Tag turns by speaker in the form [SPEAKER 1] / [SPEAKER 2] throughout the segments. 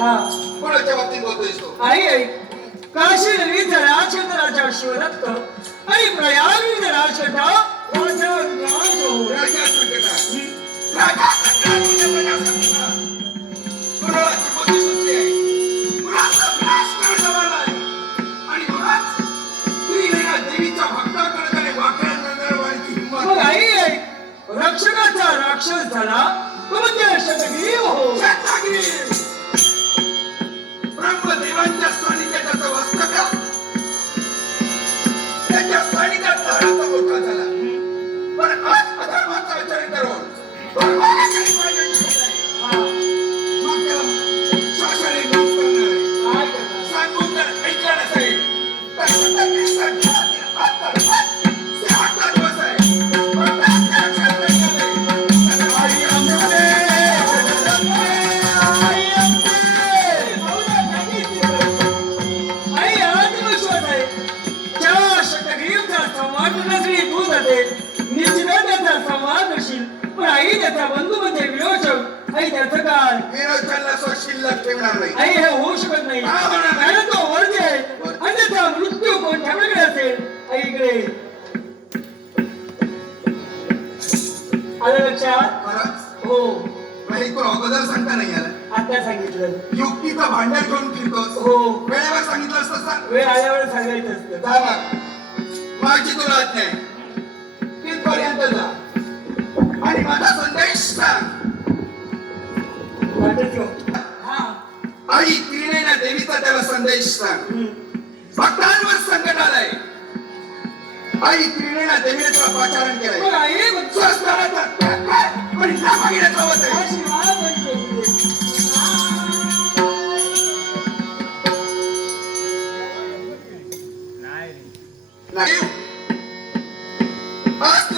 [SPEAKER 1] हा.
[SPEAKER 2] कोणाच्या बाबतीत बोलतोयस तो?
[SPEAKER 1] आई काशी आणि प्रयाग राजा राजो
[SPEAKER 2] राजा राजा कुणाचा देवीच्या भक्ताकडे वाकड्या हिंमत
[SPEAKER 1] मग आई आई. रक्षकाचा राक्षस झाला. तो म्हणजे शतगिरी हो.
[SPEAKER 2] शतागिरी sempre di mangiare
[SPEAKER 1] आई त्याचा बंधू म्हणजे विरोचक आई त्याचं काय
[SPEAKER 2] विरोधकांना स्व शिल्लक ठेवणार नाही.
[SPEAKER 1] आई हे होऊ शकत नाही.
[SPEAKER 2] का होणार नाही?
[SPEAKER 1] कारण तो वर्ग आहे. त्याचा मृत्यू कोणत्याकडे असेल? आईकडे आलं लक्षात?
[SPEAKER 2] खरंच
[SPEAKER 1] हो.
[SPEAKER 2] नाही तू अगोदर सांगता नाही आला?
[SPEAKER 1] आता सांगितलं.
[SPEAKER 2] युक्तीचं भांडण घेऊन फिरतोस?
[SPEAKER 1] हो.
[SPEAKER 2] वेळेवर सांगितलं असतं सांग.
[SPEAKER 1] वेळ आल्यावर सांगायचं असतं.
[SPEAKER 2] जा मग माझी तुला आज्ञा आहे तिथपर्यंत जा. आणि माझा संदेश सांग.
[SPEAKER 1] हा
[SPEAKER 2] आई त्रिनेना देवीचा त्याला संदेश सांग. भक्तांवर संकट आलंय आई त्रिनेना देवीने तुला पाचारण केलंय स्वस्तानाचा पण ह्या मागेने धावत आहे
[SPEAKER 1] होती.
[SPEAKER 2] नाही आज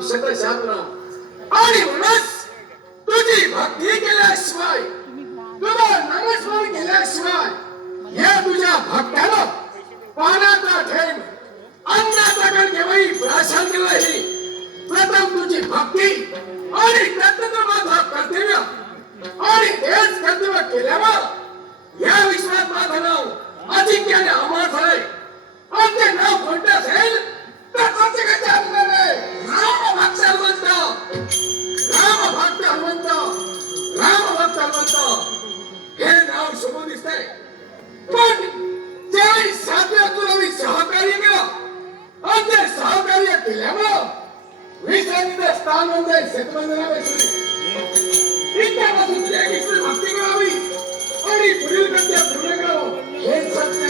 [SPEAKER 2] शाबराम शत शाबराम आणि म्हणूनच तुझी भक्ती केल्याशिवाय तुझा नमस्कार केल्याशिवाय या तुझ्या भक्ताला पाण्याचा थेंब अन्नाचा कण केव्हाही प्राशन केलाही प्रथम तुझी भक्ती आणि कर्तव्य माझा कर्तव्य आणि तेच कर्तव्य केल्यावर या विश्वात माझं नाव अजिंक्याने अमर झाले आणि ते नाव कोणतं असेल? सहकार्य आणि सहकार्य पुढील हे सत्य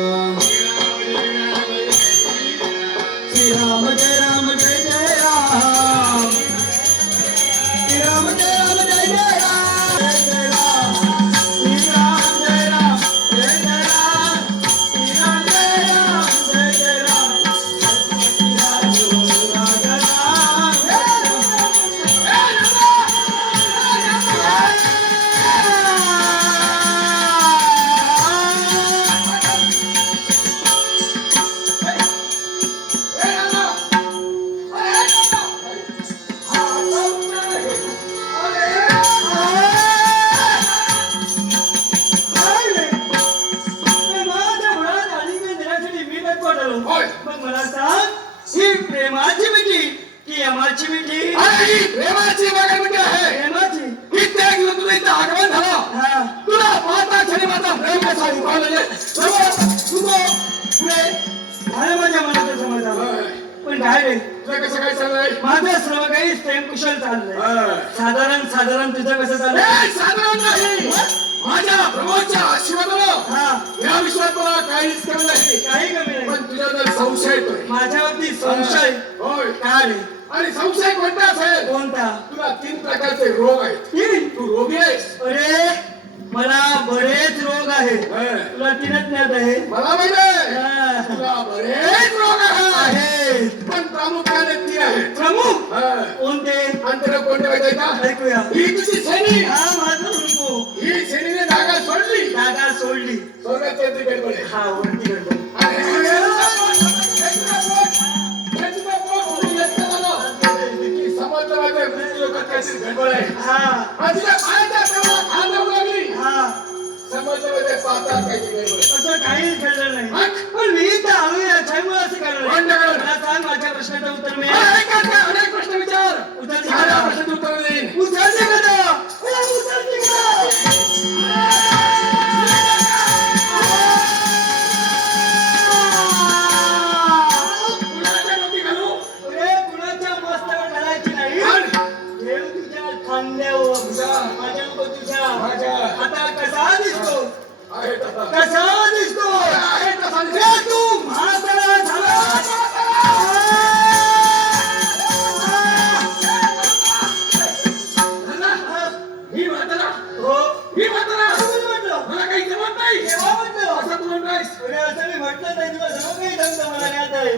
[SPEAKER 1] प्रेमाची मिठी. की यमाची मिठी.
[SPEAKER 2] ही प्रेमाची वागणुकी आहे.
[SPEAKER 1] प्रेमाची
[SPEAKER 2] कित्येक दिवस तुझं इथं आगमन झालं.
[SPEAKER 1] हा.
[SPEAKER 2] तुला पाहता क्षणी माझा प्रेम कसा उभारलेले तुझं पुढे.
[SPEAKER 1] झालं माझ्या मनाचं समाधान. पण काय
[SPEAKER 2] तुझं कसं काय चाललंय?
[SPEAKER 1] माझं सर्व काही प्रेम कुशल चाललंय. साधारण साधारण तुझं कसं चाललंय?
[SPEAKER 2] साधारण नाही. माझ्या प्रभूच्या आशीर्वादानं
[SPEAKER 1] हा.
[SPEAKER 2] या विश्वात मला काहीच कमी नाही
[SPEAKER 1] काही कमी नाही.
[SPEAKER 2] पण तुझ्याबद्दल संशय येतोय.
[SPEAKER 1] माझ्यावरती संशय
[SPEAKER 2] होय.
[SPEAKER 1] का रे
[SPEAKER 2] आणि संशय कोणता असेल?
[SPEAKER 1] कोणता?
[SPEAKER 2] तुला तीन प्रकारचे रोग आहेत.
[SPEAKER 1] तीन?
[SPEAKER 2] तू रोगी आहेस.
[SPEAKER 1] अरे मला बरेच रोग आहेत.
[SPEAKER 2] होय.
[SPEAKER 1] तुला तीनच ज्ञात आहे.
[SPEAKER 2] मला माहीत आहे.
[SPEAKER 1] हा.
[SPEAKER 2] तुला बरेच रोग आहेत.
[SPEAKER 1] आहेत.
[SPEAKER 2] पण प्रामुख्याने तीन आहेत.
[SPEAKER 1] प्रमुख. कोणते?
[SPEAKER 2] अंतर कोणते माहिती आहे का?
[SPEAKER 1] ऐकूया.
[SPEAKER 2] ही तुझी सैनी
[SPEAKER 1] हा माझं.
[SPEAKER 2] ही सैनीने जागा सोडली.
[SPEAKER 1] जागा सोडली.
[SPEAKER 2] स्वर्गात त्यांची गडबड आहे.
[SPEAKER 1] हा वरती गडबड?
[SPEAKER 2] आणि गडबड आहे
[SPEAKER 1] हा. हा. असं काहीच घडलं नाही? पण मी तर आलोय याच्यामुळे असं सांग माझ्या प्रश्नाचं उत्तर मी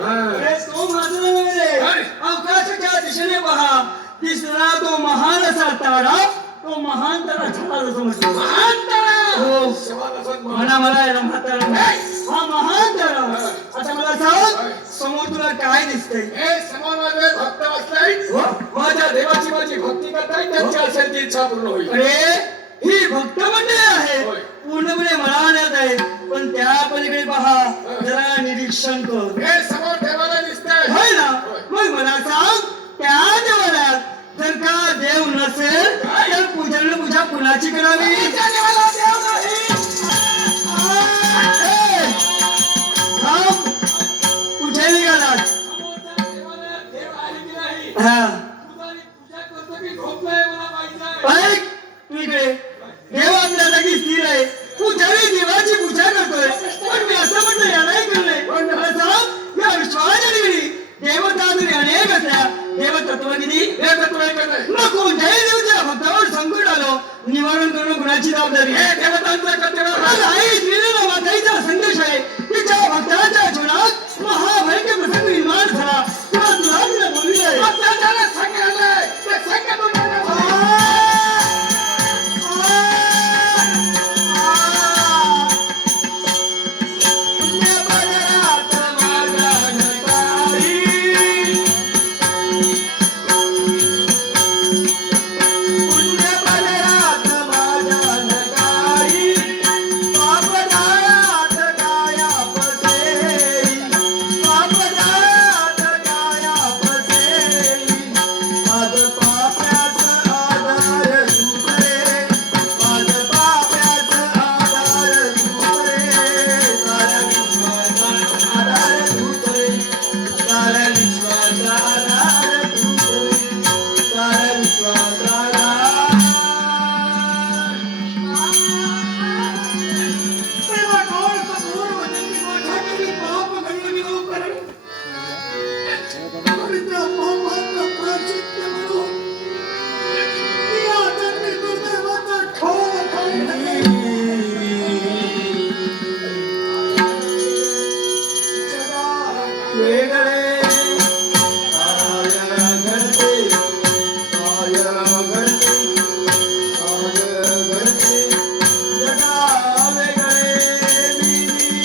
[SPEAKER 1] हा. अरे तो म्हातारा नव्हे
[SPEAKER 2] अरे.
[SPEAKER 1] अवकाशाच्या दिशेने पहा. दिसला तो महान असा तारा. तो महान तारा झाला जसं म्हटलं.
[SPEAKER 2] म्हातारा
[SPEAKER 1] हो.
[SPEAKER 2] शवाल असत म्हणून.
[SPEAKER 1] म्हणा मला याला म्हातारा नाही. हा महान तारा. आता मला सांग समोर तुला काय दिसतंय?
[SPEAKER 2] हे भक्त असले माझ्या देवाची माझी भक्ती करताय त्यांची असेल ती इच्छा पूर्ण होईल.
[SPEAKER 1] अरे ही भक्त मंडळी आहे.
[SPEAKER 2] होय.
[SPEAKER 1] पूर्णपणे आणत आहे पण त्या पलीकडे पहा जरा निरीक्षण कर
[SPEAKER 2] हे समोर देवाला दिसतंय.
[SPEAKER 1] होय ना? मग मला सांग त्या देवालयात जर का देव नसेल तर पूजन पूजा कुणाची करावी?
[SPEAKER 2] त्या देवाला